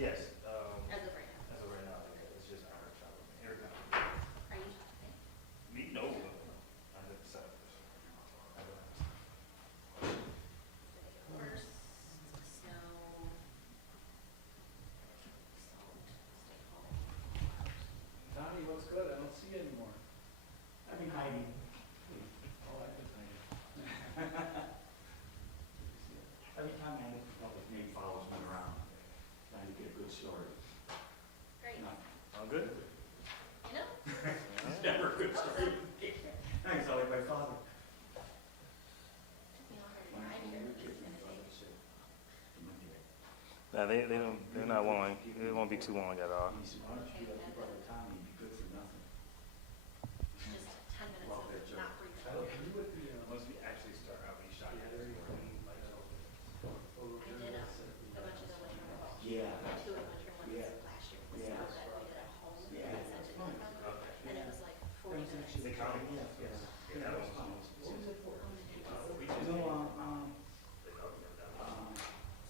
Yes. As of right now. As of right now, yeah, it's just our shop. Eric, Are you shopping? me? No. I have to set up this. I don't have to. It's gonna get worse. Snow. Salt. Stay home. Tommy, what's good? I don't see you anymore. I've been hiding. Oh, I've been hiding. Every time I look, the public maybe follows me around, trying to get a good story. Great. No, All good? You know? it's never a good story. Thanks, I like my father. Took me longer to drive here than it's gonna take. No, they're not long. It won't be too long at all. He said, why don't you let your brother Tommy be good for nothing? Just 10 minutes Well, they're of not breathing. I don't do it, Once we actually start out, we shot Yeah, there you go. I did a bunch of the winter ones. Yeah. Two of the winter ones Yeah. last year. The Yeah. snow that we did at home. Yeah. I sent it to them. And it was like 40 minutes. They count. Yeah, Yes. yeah. Yeah, that was fun. fun. What was it for? We just No, they count them down.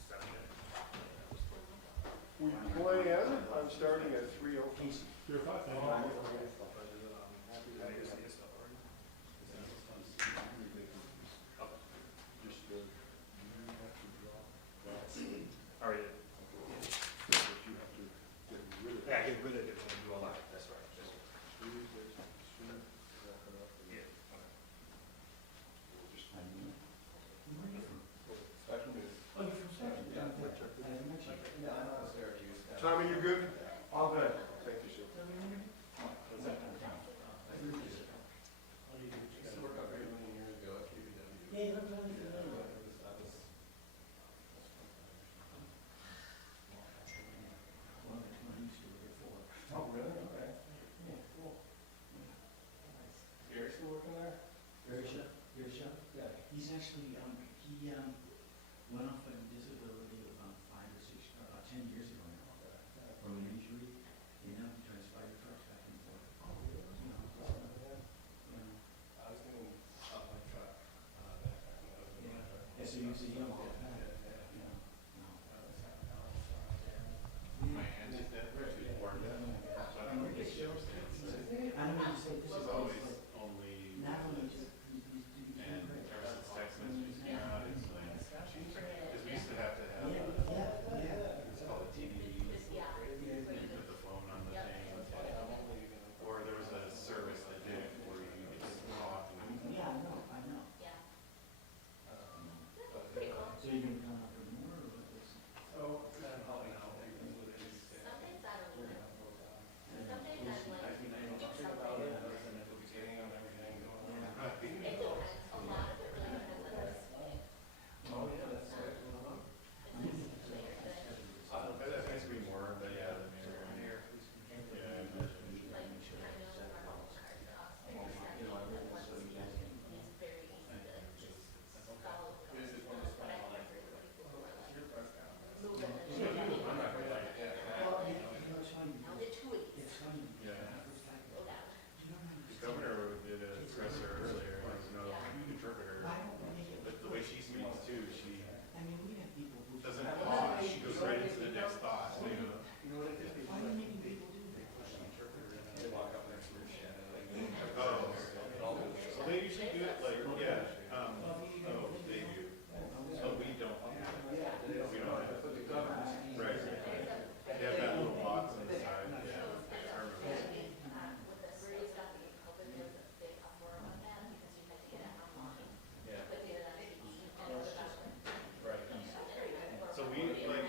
7 minutes. We play as it, I'm starting at 3:00. Casey. You're fine. All right. Yeah, get rid of it when we do all that. That's right. Yeah. Where are you from? Oh, you're from Saturday? Yeah. I didn't mention it. Tommy, you good? All good. Thank you, sir. What's that kind of town? Yeah, you look really familiar. Well, that's what I used to work for. Oh, really? Okay. Yeah, cool. Gary's still working there? Very sure, very sure. Yeah. He's actually, he, went off on disability about 10 years ago now, from an injury. And now he drives fire trucks back and forth. Oh, really? You know, Yeah. I was thinking up my truck. yeah, so you see him all the time. You know, no. My aunt is dead, she was born dead, so I don't know if she ever stayed. I don't mean to say this is She's always like, only, not only just, he's doing and great. ever since text messages came out, it's like, because we used to have to have, Yeah. it's called a TV, Yeah. you put the phone on the thing, or there was a service that did it for you, you could just talk and Yeah, I know, I know. Yeah. But, Pretty cool. So you're gonna come up with more or what is? Oh, I'm helping out. Some days I don't even. Some days I'm like, I mean, I know nothing about it, other than at the beginning of everything going on. it depends. A lot of it really depends on the swing. Oh, yeah, that's right. It's just later than, that makes me more, but yeah, the mayor, Here. yeah, like, I know that our home cars are off. But once it's very easy to just follow. But I have heard of people who are like, moving and shaking. I'm not gonna like it. Well, you know, it's funny. I'll do 2 of these. It's funny. Yeah. Go down. You don't The understand. governor did a presser earlier, there's no interpreter, Why don't we make it? but the way she speaks too, she I mean, we have people who. doesn't pause, she goes right into the next thought, you know? You know what I did? Why are you making people do that? They walk up next to me, Shannon, like, Oh, well, they usually do it like, yeah, oh, they do. Oh, we don't. We don't have, But the government. right, they have that little box on the side, yeah. I remember. With the brewery stuff and COVID, there was a big uproar about that because you had to get it online. Yeah. But get it on TV and it was about Right. So we, like,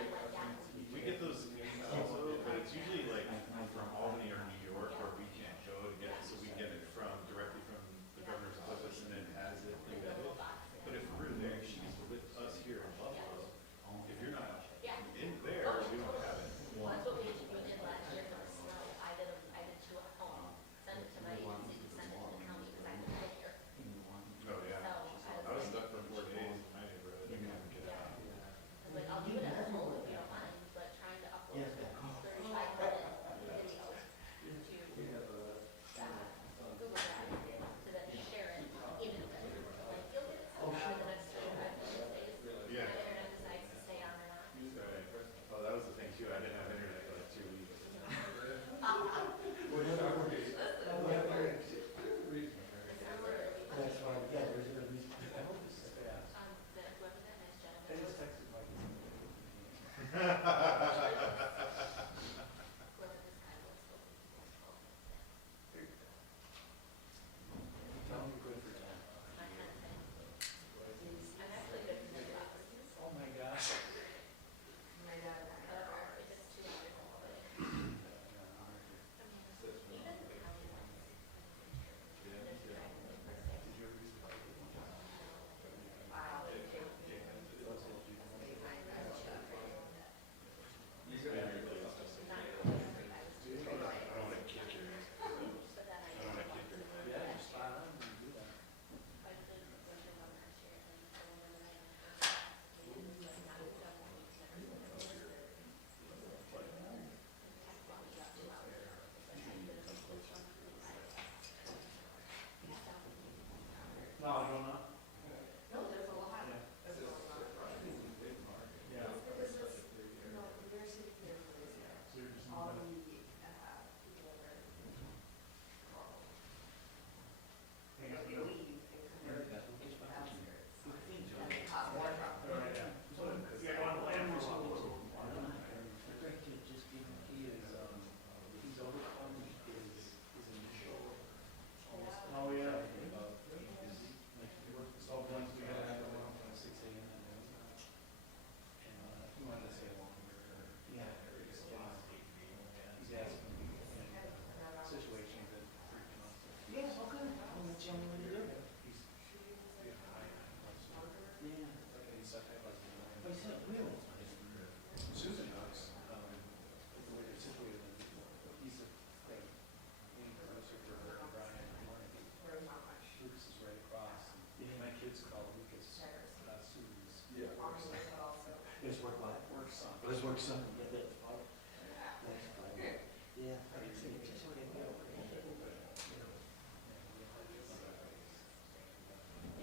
we get those news also, but it's usually like from Albany or New York where we can't go to get, so we get it from, directly from the governor's office and then has it embedded. But if we're there, she's with us here in Buffalo. If you're not in there, we don't have it. Well, that's what we did last year for the snow. I did 2 at home. Send it to my agency, send it to the county because I couldn't get here. Oh, yeah. So I was stuck for 4 days in my neighborhood. I couldn't get out. I was like, I'll do it at home if you don't mind, but trying to upload 35-minute videos to Google Drive to then share it even if like you'll get it sometime the next 35 business days. Yeah. My internet decides to stay on or not. Right. Oh, that was the thing too, I didn't have Yeah, it's just what it will. You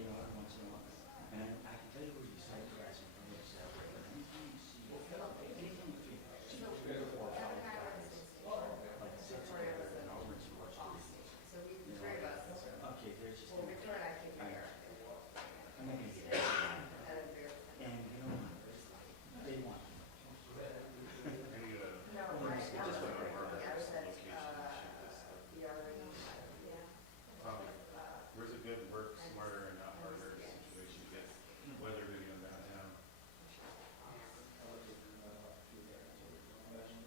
know, every once in a while, and I can tell you where you start dressing from yourself, but anything you see, anything you feel, see, 3 or 4 hours, like 6 hours, and over and watch TV. You know, okay, there's just. I'm not gonna get out. And you know what? They want. Where's a good work smarter and not harder situation to get weather video downtown? You know what I mean?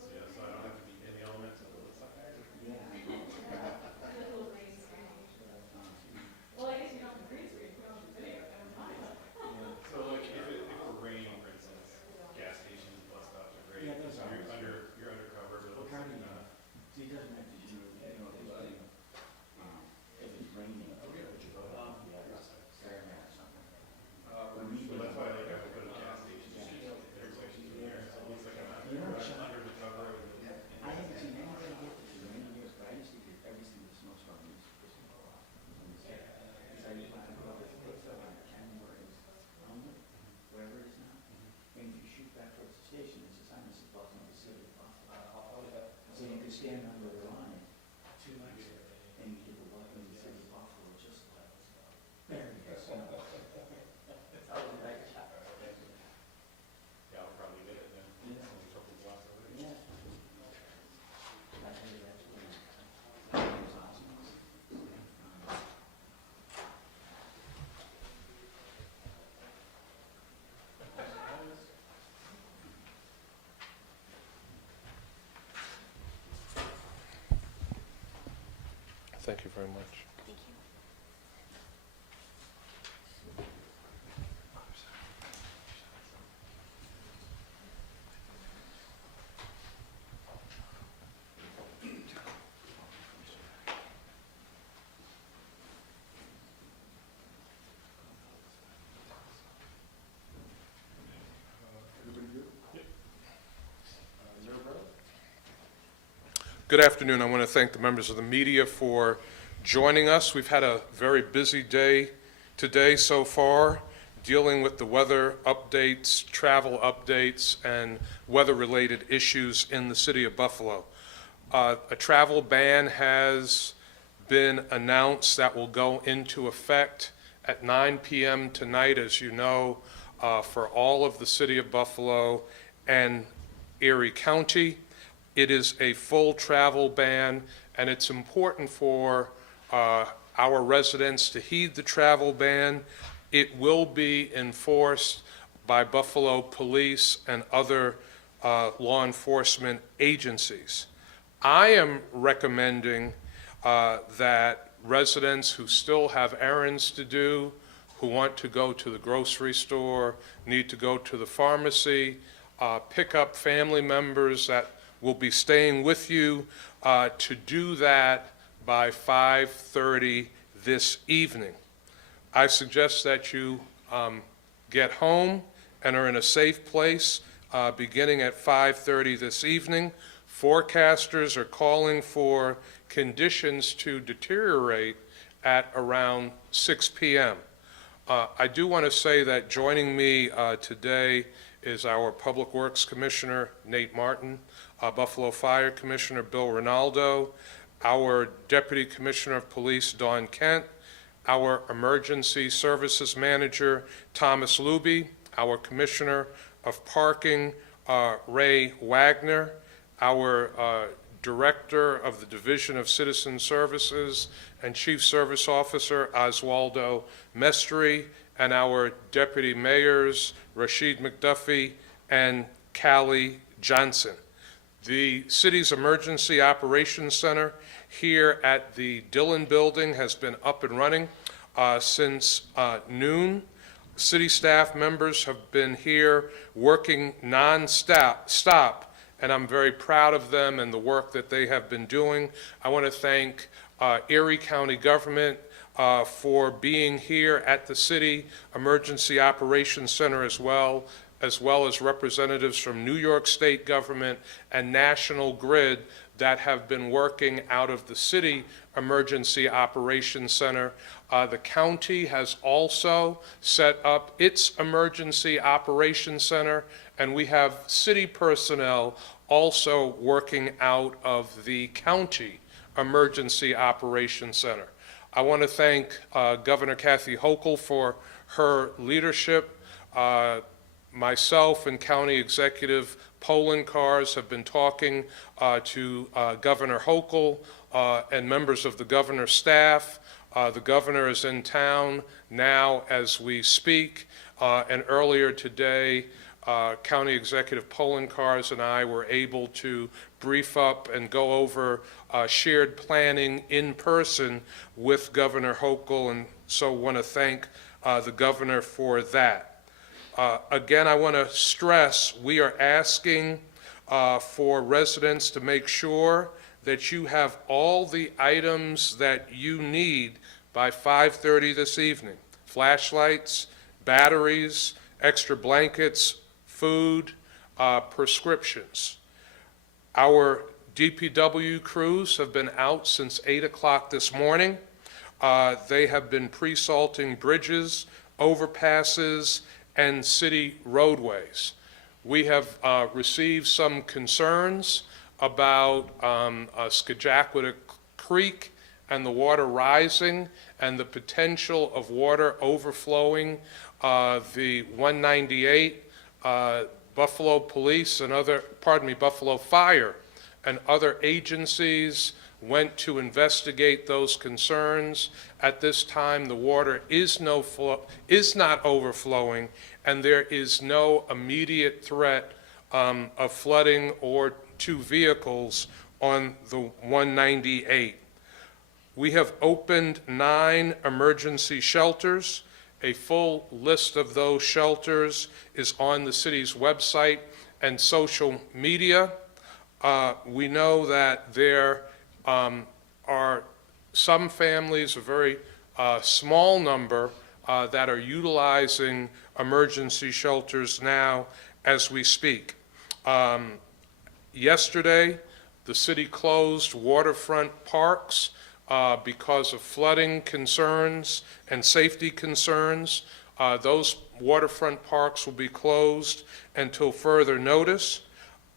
So, yeah, so I don't have to be in the elements of what's up there. Well, I guess you don't have the green screen, you don't have the video, never mind. So like if it were raining, for instance, gas stations, bus stops are great. Yeah, those So are- you're undercover, but it looks like you're not. See, it doesn't have to do, if it's raining, would you go to, Fairmont or something? So that's why like I would put a gas station, intersection in there, so it looks like I'm not You know, under the cover. I haven't seen anybody get this in many years, but I used to get every single snowstorm in this Christmas. Because I used to go to the place up on Kenmore, Elmwood, wherever it is now. And if you shoot back towards the station, there's a sign that says welcome to the city of Buffalo. So you could stand under the line, and you get the welcome to the city of Buffalo, just like, there it is. That was a nice shot. Yeah, I'll probably get it then. Yeah. Only a couple blocks away. Yeah. I think that's really, that was awesome. Thank you very much. Thank you. Everybody good? Yep. Mayor Brown? Good afternoon. I want to thank the members of the media for joining us. We've had a very busy day today so far, dealing with the weather updates, travel updates, and weather-related issues in the city of Buffalo. A travel ban has been announced that will go into effect at 9 p.m. tonight, as you know, for all of the city of Buffalo and Erie County. It is a full travel ban, and it's important for our residents to heed the travel ban. It will be enforced by Buffalo Police and other law enforcement agencies. I am recommending that residents who still have errands to do, who want to go to the grocery store, need to go to the pharmacy, pick up family members that will be staying with you, to do that by 5:30 this evening. I suggest that you get home and are in a safe place beginning at 5:30 this evening. Forecasters are calling for conditions to deteriorate at around 6 p.m. I do want to say that joining me today is our Public Works Commissioner, Nate Martin, Buffalo Fire Commissioner, Bill Ronaldo, our Deputy Commissioner of Police, Dawn Kent, our Emergency Services Manager, Thomas Luby, our Commissioner of Parking, Ray Wagner, our Director of the Division of Citizen Services and Chief Service Officer, Oswaldo Mestri, and our Deputy Mayors, Rashid McDuffie and Callie Johnson. The city's Emergency Operations Center here at the Dillon Building has been up and running since noon. City staff members have been here working non-stop, and I'm very proud of them and the work that they have been doing. I want to thank Erie County government for being here at the City Emergency Operations Center as well as well as representatives from New York State government and National Grid that have been working out of the City Emergency Operations Center. The county has also set up its Emergency Operations Center, and we have city personnel also working out of the county Emergency Operations Center. I want to thank Governor Kathy Hochul for her leadership. Myself and County Executive Poland Cars have been talking to Governor Hochul and members of the governor's staff. The governor is in town now as we speak, and earlier today, County Executive Poland Cars and I were able to brief up and go over shared planning in person with Governor Hochul, and so want to thank the governor for that. Again, I want to stress we are asking for residents to make sure that you have all the items that you need by 5:30 this evening. Flashlights, batteries, extra blankets, food, prescriptions. Our DPW crews have been out since 8 o'clock this morning. They have been pre-salting bridges, overpasses, and city roadways. We have received some concerns about Skajackwada Creek and the water rising and the potential of water overflowing the 198, Buffalo Police and Buffalo Fire and other agencies went to investigate those concerns. At this time, the water is not overflowing, and there is no immediate threat of flooding or to vehicles on the 198. We have opened 9 emergency shelters. A full list of those shelters is on the city's website and social media. We know that there are some families, a very small number, that are utilizing emergency shelters now as we speak. Yesterday, the city closed waterfront parks because of flooding concerns and safety concerns. Those waterfront parks will be closed until further notice.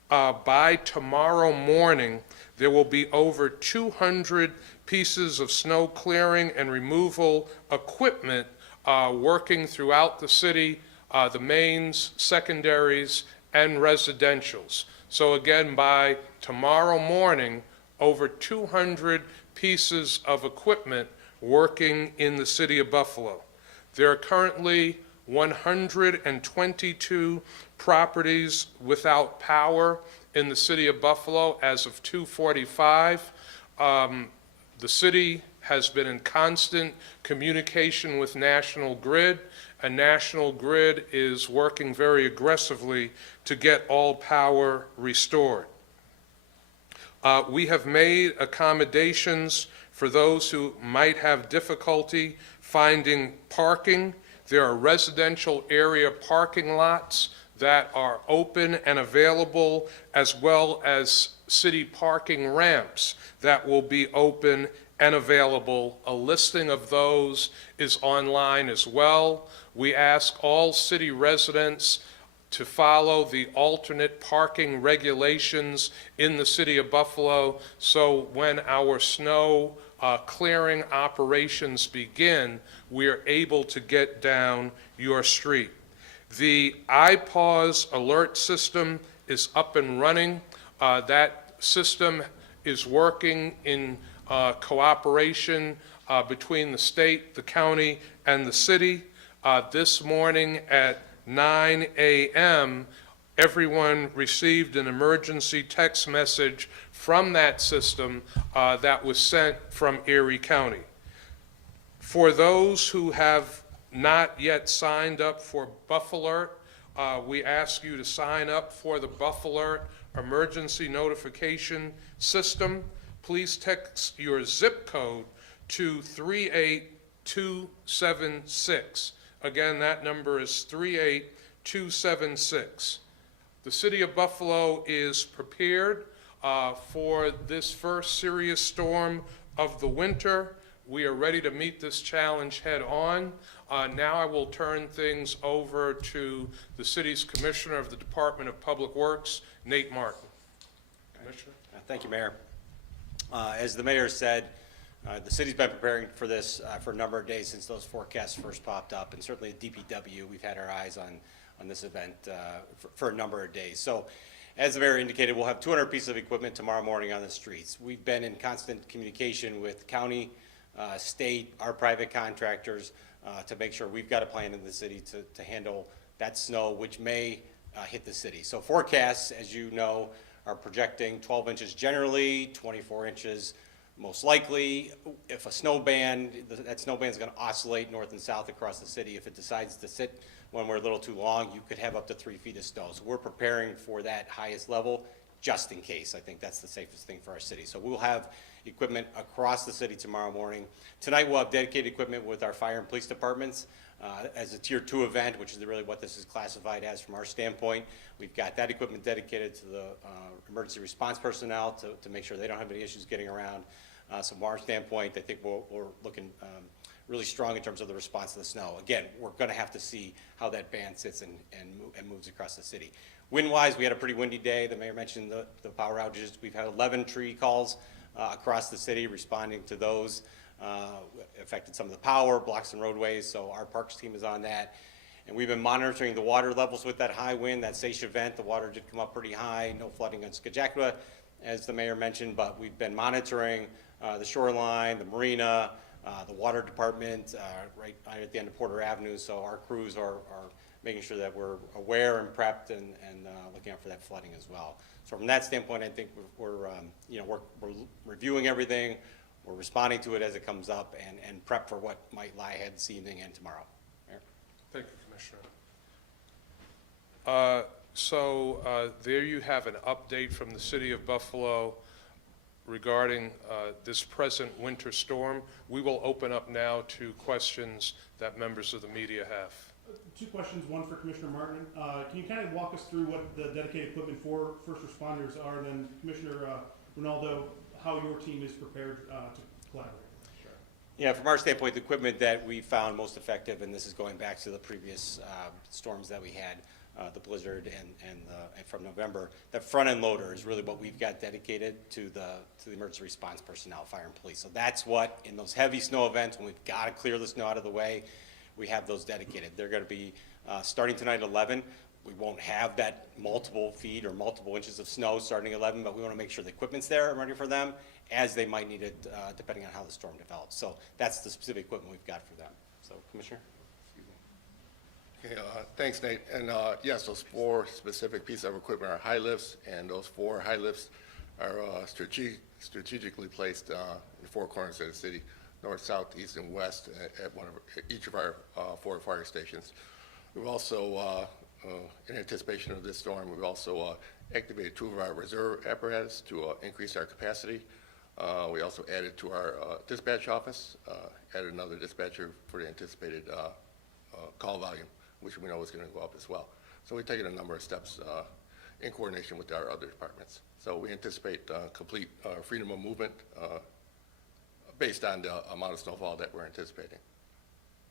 By tomorrow morning, there will be over 200 pieces of snow clearing and removal equipment working throughout the city, the mains, secondaries, and residentials. So again, by tomorrow morning, over 200 pieces of equipment working in the city of Buffalo. There are currently 122 properties without power in the city of Buffalo as of 2:45. The city has been in constant communication with National Grid, and National Grid is working very aggressively to get all power restored. We have made accommodations for those who might have difficulty finding parking. There are residential area parking lots that are open and available, as well as city parking ramps that will be open and available. A listing of those is online as well. We ask all city residents to follow the alternate parking regulations in the city of Buffalo, so when our snow clearing operations begin, we are able to get down your street. The iPause alert system is up and running. That system is working in cooperation between the state, the county, and the city. This morning at 9 a.m., everyone received an emergency text message from that system that was sent from Erie County. For those who have not yet signed up for Buffalert, we ask you to sign up for the Buffalert emergency notification system. Please text your zip code to 38276. Again, that number is 38276. 276. The City of Buffalo is prepared for this first serious storm of the winter. We are ready to meet this challenge head on. Now I will turn things over to the city's Commissioner of the Department of Public Works, Nate Martin. Commissioner? Thank you, Mayor. As the mayor said, the city's been preparing for this for a number of days since those forecasts first popped up, and certainly at DPW, we've had our eyes on this event for a number of days. So, as the mayor indicated, we'll have 200 pieces of equipment tomorrow morning on the streets. We've been in constant communication with county, state, our private contractors to make sure we've got a plan in the city to handle that snow, which may hit the city. So forecasts, as you know, are projecting 12 inches generally, 24 inches most likely. If a snow band, that snow band is going to oscillate north and south across the city. If it decides to sit when we're a little too long, you could have up to 3 feet of snow. So we're preparing for that highest level just in case. I think that's the safest thing for our city. So we'll have equipment across the city tomorrow morning. Tonight we'll have dedicated equipment with our fire and police departments as a tier 2 event, which is really what this is classified as from our standpoint. We've got that equipment dedicated to the emergency response personnel to make sure they don't have any issues getting around. So from our standpoint, I think we're looking really strong in terms of the response to the snow. Again, we're going to have to see how that band sits and moves across the city. Wind-wise, we had a pretty windy day. The mayor mentioned the power outages. We've had 11 tree calls across the city responding to those. Affected some of the power, blocks and roadways, so our parks team is on that. And we've been monitoring the water levels with that high wind, that Seiche event. The water did come up pretty high, no flooding on Skajacqua, as the mayor mentioned, but we've been monitoring the shoreline, the marina, the water department, right at the end of Porter Avenue, so our crews are making sure that we're aware and prepped and looking out for that flooding as well. So from that standpoint, I think we're reviewing everything, we're responding to it as it comes up, and prep for what might lie ahead this evening and tomorrow. Mayor? Thank you, Commissioner. There you have an update from the City of Buffalo regarding this present winter storm. We will open up now to questions that members of the media have. 2 questions, one for Commissioner Martin. Can you kind of walk us through what the dedicated equipment for first responders are, and then Commissioner Ronaldo, how your team is prepared to collaborate? Sure. Yeah, from our standpoint, the equipment that we found most effective, and this is going back to the previous storms that we had, the blizzard and from November, the front end loader is really what we've got dedicated to the emergency response personnel, fire and police. So that's what, in those heavy snow events, when we've got to clear the snow out of the way, we have those dedicated. They're going to be starting tonight at 11. We won't have that multiple feet or multiple inches of snow starting at 11, but we want to make sure the equipment's there and ready for them as they might need it, depending on how the storm develops. So that's the specific equipment we've got for them. So, Commissioner? Okay, thanks, Nate. And yes, those 4 specific pieces of equipment are high lifts, and those 4 high lifts are strategically placed in the 4 corners of the city, north, south, east, and west at each of our 4 fire stations. We've also, in anticipation of this storm, we've also activated 2 of our reserve apparatus to increase our capacity. We also added to our dispatch office, added another dispatcher for the anticipated call volume, which we know is going to go up as well. So we've taken a number of steps in coordination with our other departments. So we anticipate complete freedom of movement based on the amount of snowfall that we're anticipating.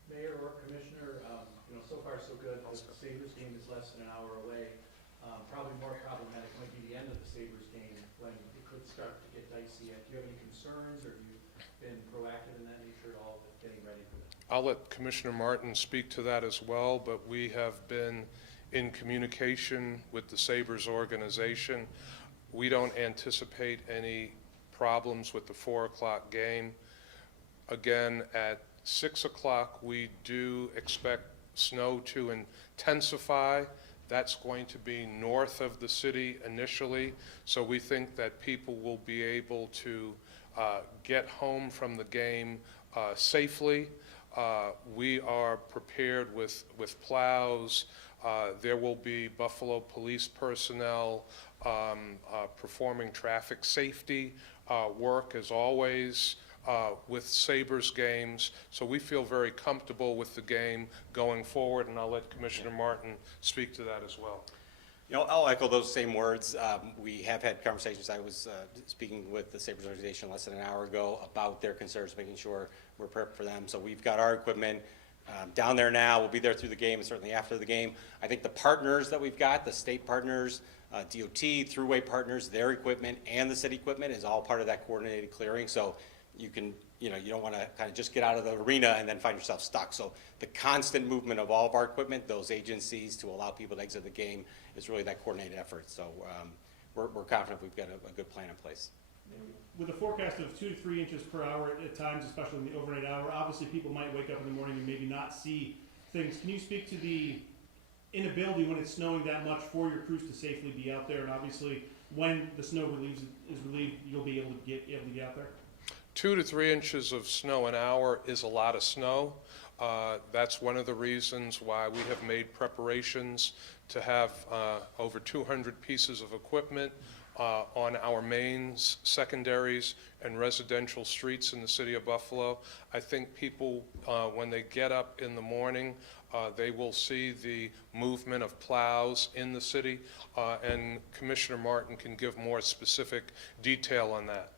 Mayor or Commissioner, so far so good. The Sabres game is less than an hour away. Probably more problematic might be the end of the Sabres game when it could start to get dicey. Do you have any concerns, or have you been proactive in that nature at all with getting ready for that? I'll let Commissioner Martin speak to that as well, but we have been in communication with the Sabres organization. We don't anticipate any problems with the 4 o'clock game. Again, at 6 o'clock, we do expect snow to intensify. That's going to be north of the city initially, so we think that people will be able to get home from the game safely. We are prepared with plows. There will be Buffalo police personnel performing traffic safety work as always. with Sabres games. So we feel very comfortable with the game going forward, and I'll let Commissioner Martin speak to that as well. You know, I'll echo those same words. We have had conversations. I was speaking with the Sabres organization less than an hour ago about their concerns, making sure we're prepped for them. So we've got our equipment down there now. We'll be there through the game and certainly after the game. I think the partners that we've got, the state partners, DOT, Thruway partners, their equipment and the city equipment is all part of that coordinated clearing. So you can, you don't want to kind of just get out of the arena and then find yourself stuck. So the constant movement of all of our equipment, those agencies to allow people to exit the game is really that coordinated effort. So we're confident we've got a good plan in place. With a forecast of 2 to 3 inches per hour at times, especially in the overnight hour, obviously people might wake up in the morning and maybe not see things. Can you speak to the inability when it's snowing that much for your crews to safely be out there? And obviously when the snow is relieved, you'll be able to get out there? 2 to 3 inches of snow an hour is a lot of snow. That's one of the reasons why we have made preparations to have over 200 pieces of equipment on our mains, secondaries, and residential streets in the city of Buffalo. I think people, when they get up in the morning, they will see the movement of plows in the city, and Commissioner Martin can give more specific detail on that.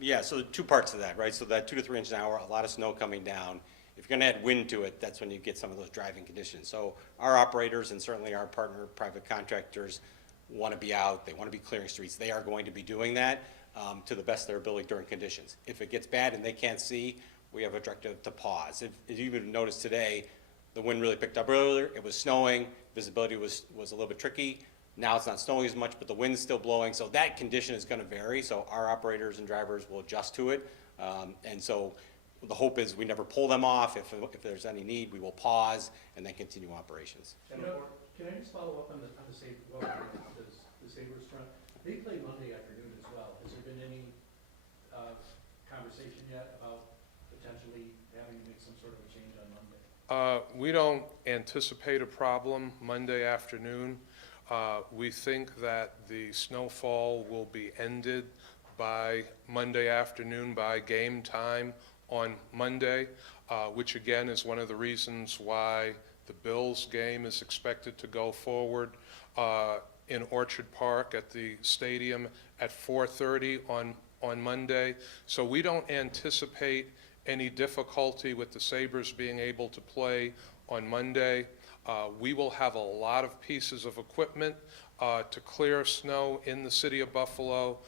Yeah, so 2 parts to that, right? So that 2 to 3 inches an hour, a lot of snow coming down. If you're going to add wind to it, that's when you get some of those driving conditions. So our operators and certainly our partner private contractors want to be out. They want to be clearing streets. They are going to be doing that to the best of their ability during conditions. If it gets bad and they can't see, we have a directive to pause. If you even noticed today, the wind really picked up earlier. It was snowing. Visibility was a little bit tricky. Now it's not snowing as much, but the wind's still blowing. So that condition is going to vary. So our operators and drivers will adjust to it. And so the hope is we never pull them off. If there's any need, we will pause and then continue operations. Can I just follow up on the Sabres front? They play Monday afternoon as well. Has there been any conversation yet about potentially having to make some sort of a change on Monday? We don't anticipate a problem Monday afternoon. We think that the snowfall will be ended by Monday afternoon, by game time on Monday, which again is one of the reasons why the Bills game is expected to go forward in Orchard Park at the stadium at 4:30 on Monday. So we don't anticipate any difficulty with the Sabres being able to play on Monday. We will have a lot of pieces of equipment to clear snow in the city of Buffalo,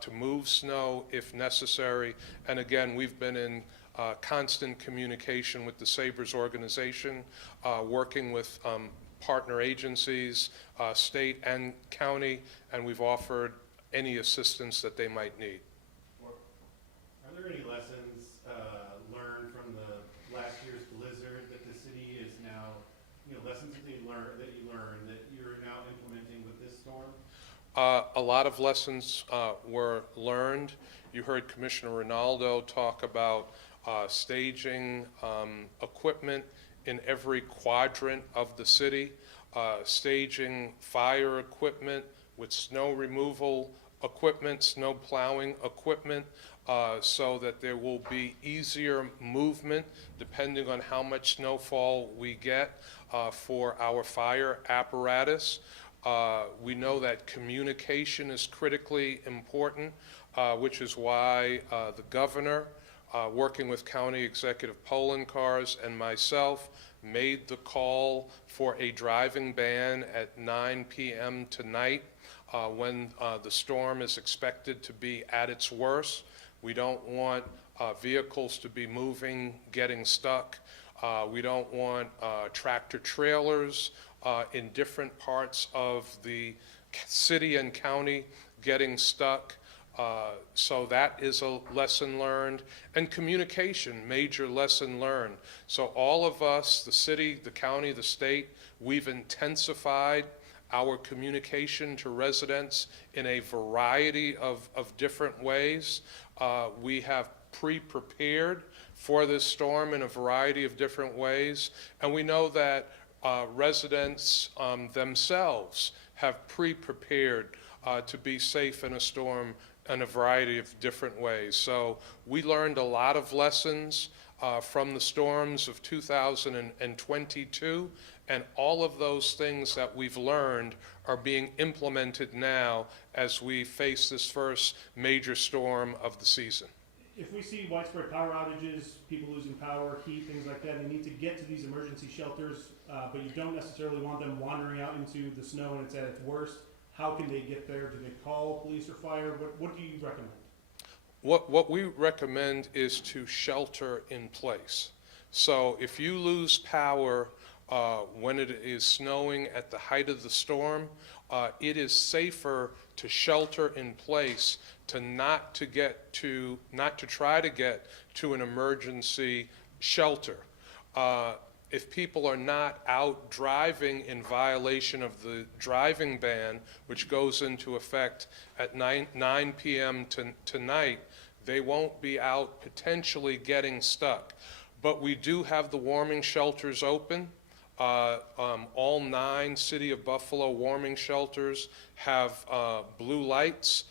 to move snow if necessary. And again, we've been in constant communication with the Sabres organization, working with partner agencies, state and county, and we've offered any assistance that they might need. Are there any lessons learned from the last year's blizzard that the city is now, lessons that you learned that you're now implementing with this storm? A lot of lessons were learned. You heard Commissioner Ronaldo talk about staging equipment in every quadrant of the city, staging fire equipment with snow removal equipment, snow plowing equipment, so that there will be easier movement depending on how much snowfall we get for our fire apparatus. We know that communication is critically important, which is why the governor, working with County Executive Polenkars and myself, made the call for a driving ban at 9 p.m. tonight when the storm is expected to be at its worst. We don't want vehicles to be moving, getting stuck. We don't want tractor trailers in different parts of the city and county getting stuck. So that is a lesson learned. And communication, major lesson learned. So all of us, the city, the county, the state, we've intensified our communication to residents in a variety of different ways. We have pre-prepared for this storm in a variety of different ways. And we know that residents themselves have pre-prepared to be safe in a storm in a variety of different ways. So we learned a lot of lessons from the storms of 2022, and all of those things that we've learned are being implemented now as we face this first major storm of the season. If we see widespread power outages, people losing power, heat, things like that, they need to get to these emergency shelters, but you don't necessarily want them wandering out into the snow when it's at its worst. How can they get there? Do they call police or fire? What do you recommend? What we recommend is to shelter in place. So if you lose power when it is snowing at the height of the storm, it is safer to shelter in place, to not to try to get to an emergency shelter. If people are not out driving in violation of the driving ban, which goes into effect at 9 p.m. tonight, they won't be out potentially getting stuck. But we do have the warming shelters open. All 9 City of Buffalo warming shelters have blue lights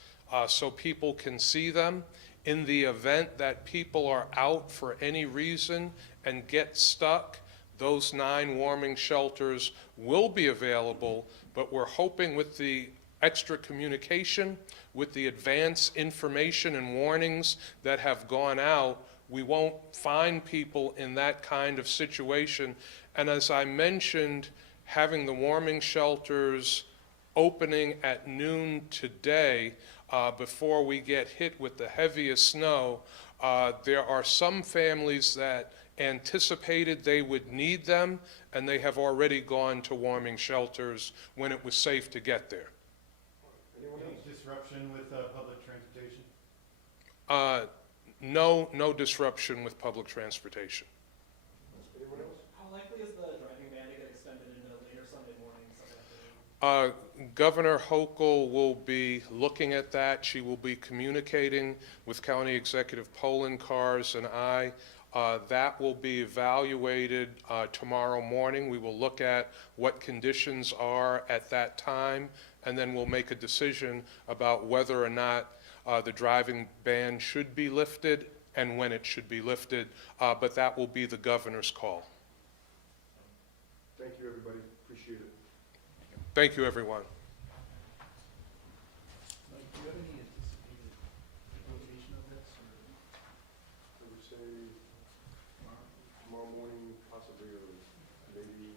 so people can see them. In the event that people are out for any reason and get stuck, those 9 warming shelters will be available, but we're hoping with the extra communication, with the advance information and warnings that have gone out, we won't find people in that kind of situation. And as I mentioned, having the warming shelters opening at noon today, before we get hit with the heaviest snow, there are some families that anticipated they would need them, and they have already gone to warming shelters when it was safe to get there. Any disruption with public transportation? No disruption with public transportation. How likely is the driving ban to get extended into later Sunday morning, Sunday afternoon? Governor Hochul will be looking at that. She will be communicating with County Executive Polenkars and I. That will be evaluated tomorrow morning. We will look at what conditions are at that time, and then we'll make a decision about whether or not the driving ban should be lifted and when it should be lifted, but that will be the governor's call. Thank you, everybody. Appreciate it. Thank you, everyone. Mike, do you have any anticipated location of this, or? I would say tomorrow morning, possibly, or maybe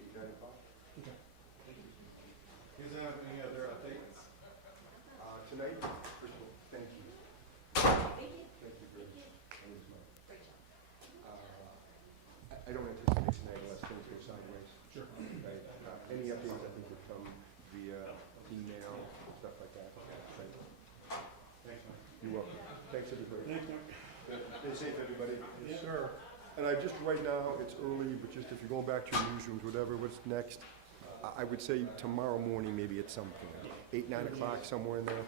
8, 9 o'clock. Okay. Is there any other updates? Tonight, first of all, thank you. Thank you. Thank you very much. My name is Mike. Great job. I don't anticipate tonight unless things go sideways. Sure. Right? Any updates, I think, would come via email and stuff like that. Right? Thanks, Mike. You're welcome. Thanks, everybody. Thanks, Mike. Stay safe, everybody. Yes, sir. And I just, right now, it's early, but just if you're going back to your newsrooms, whatever, what's next, I would say tomorrow morning, maybe at some point, 8, 9 o'clock, somewhere in there.